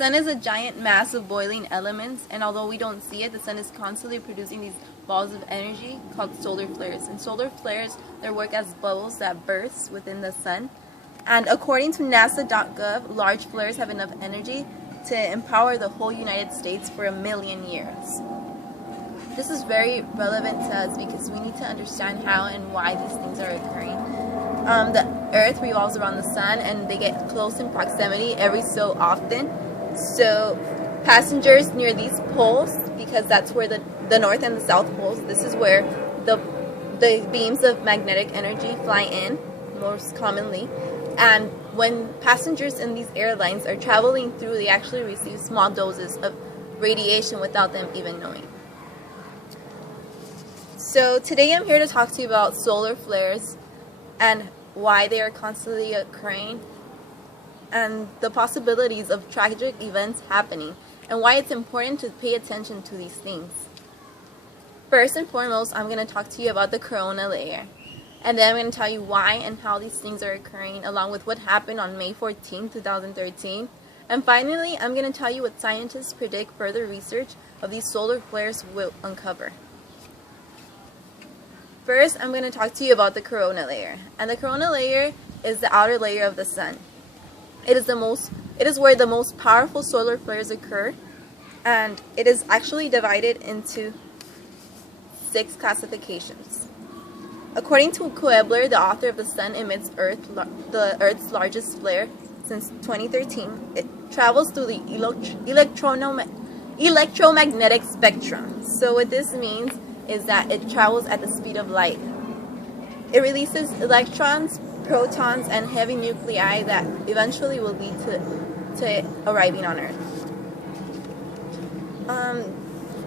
sun is a giant mass of boiling elements, and although we don't see it, the sun is constantly producing these balls of energy called solar flares. And solar flares, they work as bubbles that burst within the sun. And according to NASA.gov, large flares have enough energy to empower the whole United States for 1,000,000 years. This is very relevant to us because we need to understand how and why these things are occurring. The Earth revolves around the sun, and they get close in proximity every so often. So passengers near these poles, because that's where the North and the South poles, this is where the beams of magnetic energy fly in most commonly. And when passengers in these airlines are traveling through, they actually receive small doses of radiation without them even knowing. So today I'm here to talk to you about solar flares and why they are constantly occurring, and the possibilities of tragic events happening, and why it's important to pay attention to these things. First and foremost, I'm going to talk to you about the corona layer, and then I'm going to tell you why and how these things are occurring, along with what happened on May 14, 2013. And finally, I'm going to tell you what scientists predict further research of these solar flares will uncover. First, I'm going to talk to you about the corona layer. And the corona layer is the outer layer of the sun. It is where the most powerful solar flares occur, and it is actually divided into 6 classifications. According to Koebler, the author of The Sun Emits the Earth's Largest Flare since 2013, it travels through the electromagnetic spectrum. So what this means is that it travels at the speed of light. It releases electrons, protons, and heavy nuclei that eventually will lead to arriving on Earth.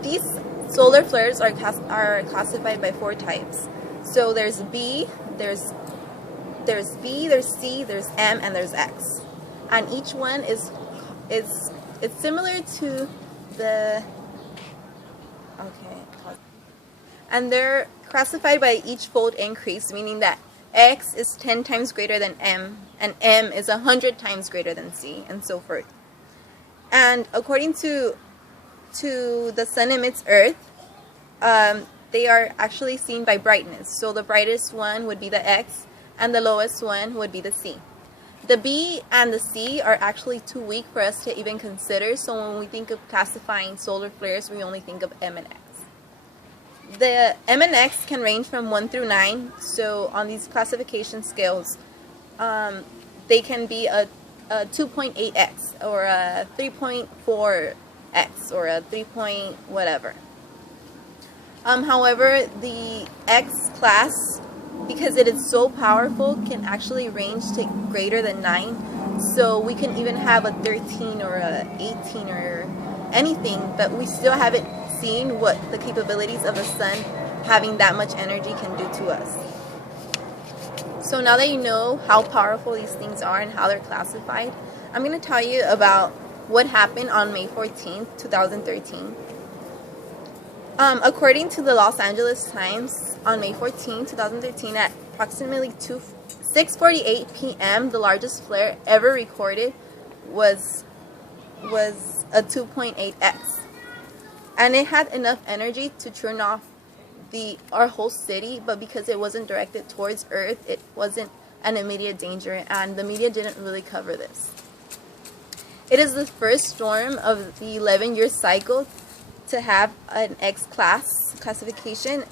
These solar flares are classified by 4 types. So there's B, there's C, there's M, and there's X. And each one is similar to the and they're classified by each fold increase, meaning that X is 10 times greater than M, and M is 100 times greater than C, and so forth. And according to the Sun Emits Earth, they are actually seen by brightness. So the brightest one would be the X, and the lowest one would be the C. The B and the C are actually too weak for us to even consider, so when we think of classifying solar flares, we only think of M and X. The M and X can range from 1 through 9, so on these classification scales, they can be a 2.8x, or a 3.4x, or a 3 point whatever. However, the X class, because it is so powerful, can actually range to greater than 9, so we can even have a 13 or a 18 or anything, but we still haven't seen what the capabilities of the sun having that much energy can do to us. So now that you know how powerful these things are and how they're classified, I'm going to tell you about what happened on May 14, 2013. According to the Los Angeles Times, on May 14, 2013, at approximately 6:48 p.m., the largest flare ever recorded was a 2.8x. And it had enough energy to turn off our whole city, but because it wasn't directed towards Earth, it wasn't an immediate danger, and the media didn't really cover this. It is the first storm of the 11-year cycle to have an X classification,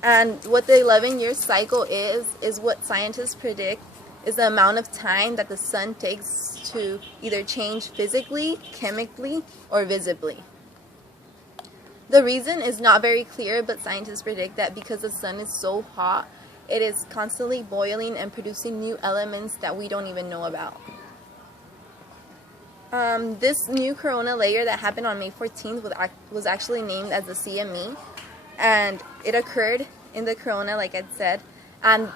and what the 11-year cycle is what scientists predict is the amount of time that the sun takes to either change physically, chemically, or visibly. The reason is not very clear, but scientists predict that because the sun is so hot, it is constantly boiling and producing new elements that we don't even know about. This new corona layer that happened on May 14th was actually named as the CME, and it occurred in the corona, like I said, and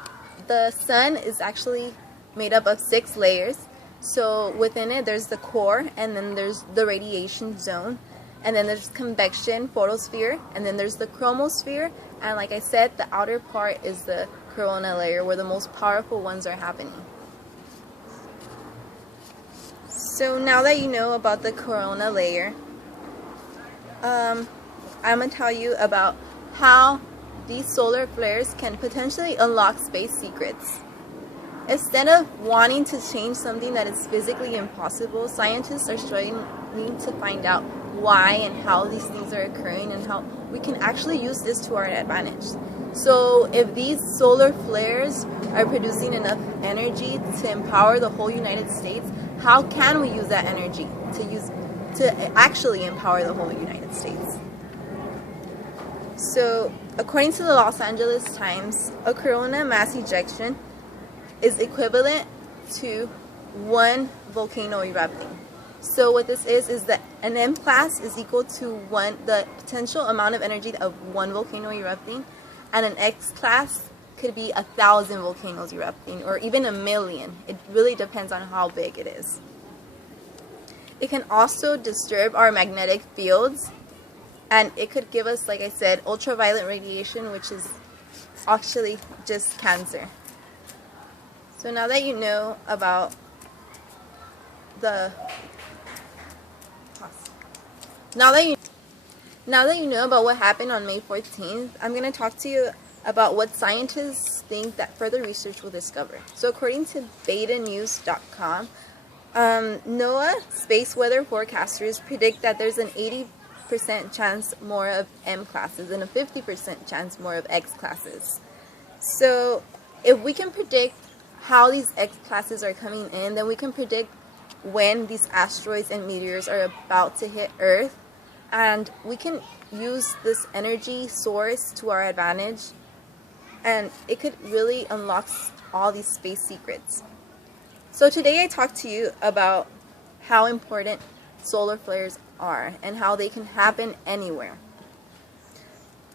the sun is actually made up of 6 layers. So within it, there's the core, and then there's the radiation zone, and then there's convection, photosphere, and then there's the chromosphere, and like I said, the outer part is the corona layer where the most powerful ones are happening. So now that you know about the corona layer, I'm going to tell you about how these solar flares can potentially unlock space secrets. Instead of wanting to change something that is physically impossible, scientists are struggling to find out why and how these things are occurring and how we can actually use this to our advantage. So if these solar flares are producing enough energy to empower the whole United States, how can we use that energy to actually empower the whole United States? So according to the Los Angeles Times, a corona mass ejection is equivalent to one volcano erupting. So what this is that an M class is equal to the potential amount of energy of one volcano erupting, and an X class could be 1,000 volcanoes erupting, or even 1,000,000. It really depends on how big it is. It can also disturb our magnetic fields, and it could give us, like I said, ultraviolet radiation, which is actually just cancer. So now that you know about now that you know about what happened on May 14th, I'm going to talk to you about what scientists think that further research will discover. So according to betanews.com, NOAA space weather forecasters predict that there's an 80% chance more of M classes and a 50% chance more of X classes. So if we can predict how these X classes are coming in, then we can predict when these asteroids and meteors are about to hit Earth, and we can use this energy source to our advantage, and it could really unlock all these space secrets. So today I talked to you about how important solar flares are and how they can happen anywhere.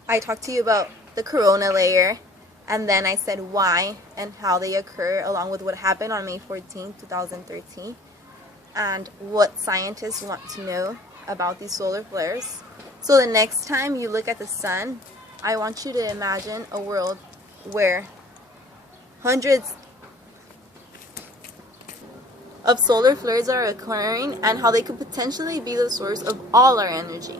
I talked to you about the corona layer, and then I said why and how they occur, along with what happened on May 14, 2013, and what scientists want to know about these solar flares. So the next time you look at the sun, I want you to imagine a world where hundreds of solar flares are occurring and how they could potentially be the source of all our energy.